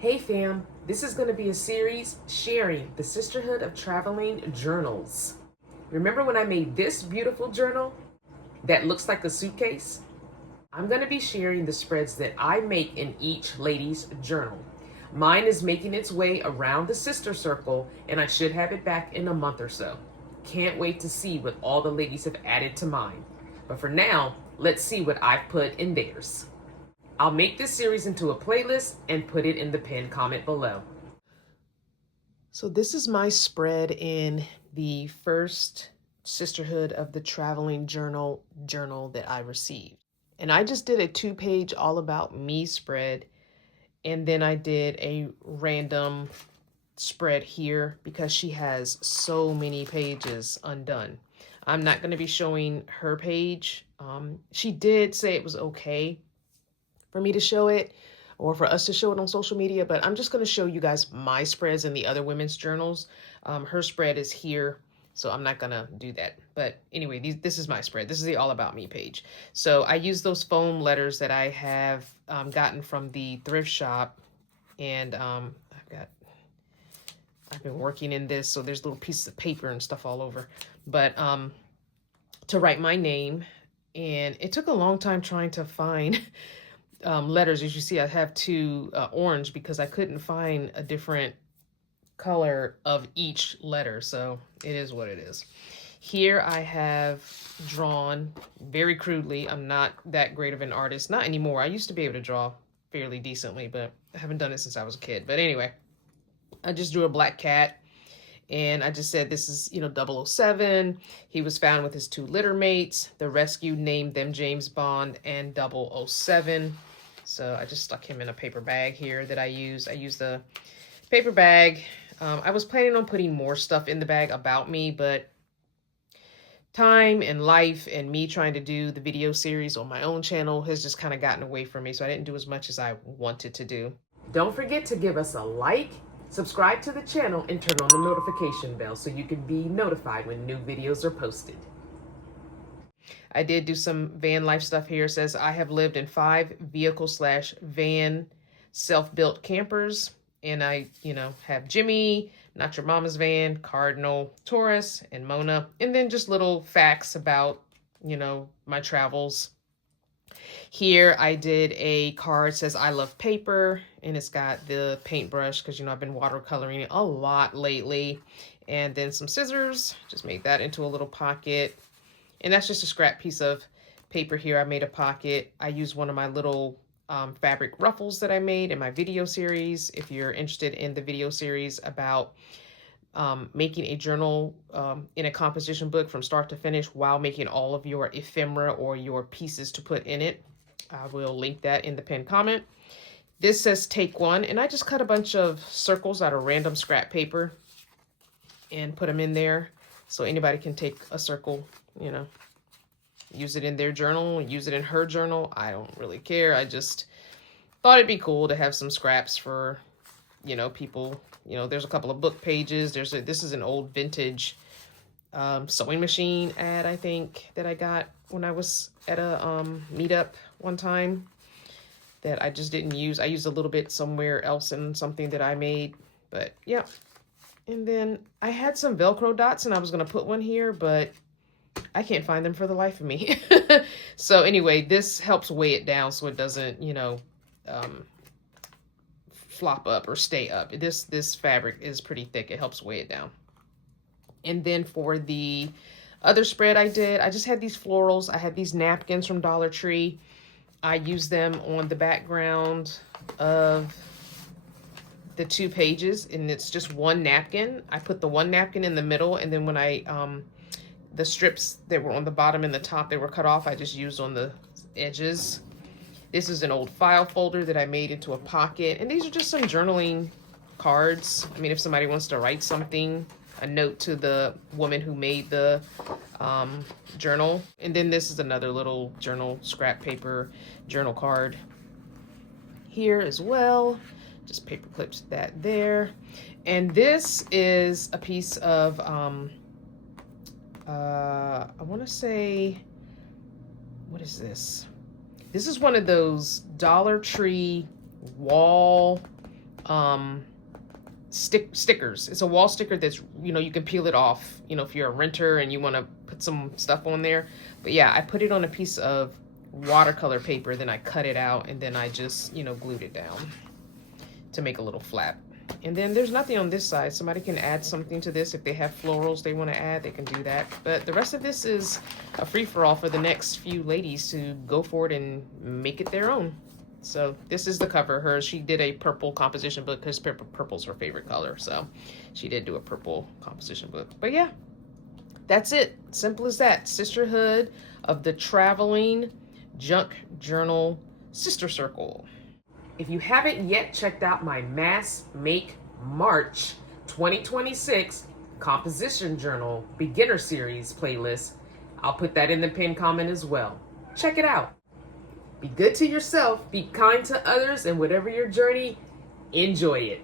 Hey fam, this is going to be a series sharing the sisterhood of traveling journals. Remember when I made this beautiful journal that looks like a suitcase? I'm going to be sharing the spreads that I make in each lady's journal. Mine is making its way around the sister circle, and I should have it back in a month or so. Can't wait to see what all the ladies have added to mine. But for now, let's see what I've put in theirs. I'll make this series into a playlist and put it in the pinned comment below. So this is my spread in the first Sisterhood of the Traveling Journal that I received. And I just did a 2-page all about me spread. And then I did a random spread here because she has so many pages undone. I'm not going to be showing her page. She did say it was okay for me to show it or for us to show it on social media, but I'm just going to show you guys my spreads in the other women's journals. Her spread is here, so I'm not going to do that. But anyway, this is my spread. This is the All About Me page. So I use those foam letters that I have gotten from the thrift shop, and I've been working in this, so there's little pieces of paper and stuff all over. But to write my name, and it took a long time trying to find letters. As you see, I have two orange because I couldn't find a different color of each letter. So it is what it is. Here I have drawn very crudely. I'm not that great of an artist. Not anymore. I used to be able to draw fairly decently, but I haven't done it since I was a kid. But anyway, I just drew a black cat. And I just said, this is, 007. He was found with his 2 litter mates. The rescue named them James Bond and 007. So I just stuck him in a paper bag here that I used. I used the paper bag. I was planning on putting more stuff in the bag about me, but time and life and me trying to do the video series on my own channel has just kind of gotten away from me. So I didn't do as much as I wanted to do. Don't forget to give us a like, subscribe to the channel, and turn on the notification bell so you can be notified when new videos are posted. I did do some van life stuff here. It says, I have lived in 5 vehicle/van self-built campers. And I, have Jimmy, Not Your Mama's Van, Cardinal, Taurus, and Mona. And then just little facts about, my travels. Here I did a card, says I love paper, and it's got the paintbrush because I've been watercoloring it a lot lately. And then some scissors, just made that into a little pocket. And that's just a scrap piece of paper here. I made a pocket. I used one of my little fabric ruffles that I made in my video series. If you're interested in the video series about making a journal in a composition book from start to finish while making all of your ephemera or your pieces to put in it, I will link that in the pinned comment. This says take 1, and I just cut a bunch of circles out of random scrap paper and put them in there so anybody can take a circle, use it in their journal, use it in her journal. I don't really care. I just thought it'd be cool to have some scraps for, people. There's a couple of book pages. This is an old vintage sewing machine ad, I think, that I got when I was at a meetup one time that I just didn't use. I used a little bit somewhere else in something that I made, but yeah. And then I had some Velcro dots and I was going to put one here, but I can't find them for the life of me. So anyway, this helps weigh it down so it doesn't, flop up or stay up. This fabric is pretty thick. It helps weigh it down. And then for the other spread I did, I just had these florals. I had these napkins from Dollar Tree. I used them on the background of the 2 pages, and it's just one napkin. I put the one napkin in the middle, and then when I the strips that were on the bottom and the top, they were cut off, I just used on the edges. This is an old file folder that I made into a pocket, and these are just some journaling cards. I mean, if somebody wants to write something, a note to the woman who made the journal. And then this is another little journal scrap paper journal card here as well. Just paper clips that there. And this is a piece of I want to say, what is this? This is one of those Dollar Tree wall stickers. It's a wall sticker that's, you know, you can peel it off, you know, if you're a renter and you want to put some stuff on there. But yeah, I put it on a piece of watercolor paper, then I cut it out, and then I just, you know, glued it down to make a little flap. And then there's nothing on this side. Somebody can add something to this. If they have florals they want to add, they can do that. But the rest of this is a free-for-all for the next few ladies to go for it and make it their own. So this is the cover. She did a purple composition book because purple's her favorite color. So she did do a purple composition book. But yeah, that's it. Simple as that. Sisterhood of the Traveling Junk Journal Sister Circle. If you haven't yet checked out my Mass Make March 2026 Composition Journal Beginner Series playlist, I'll put that in the pinned comment as well. Check it out. Be good to yourself, be kind to others, and whatever your journey, enjoy it.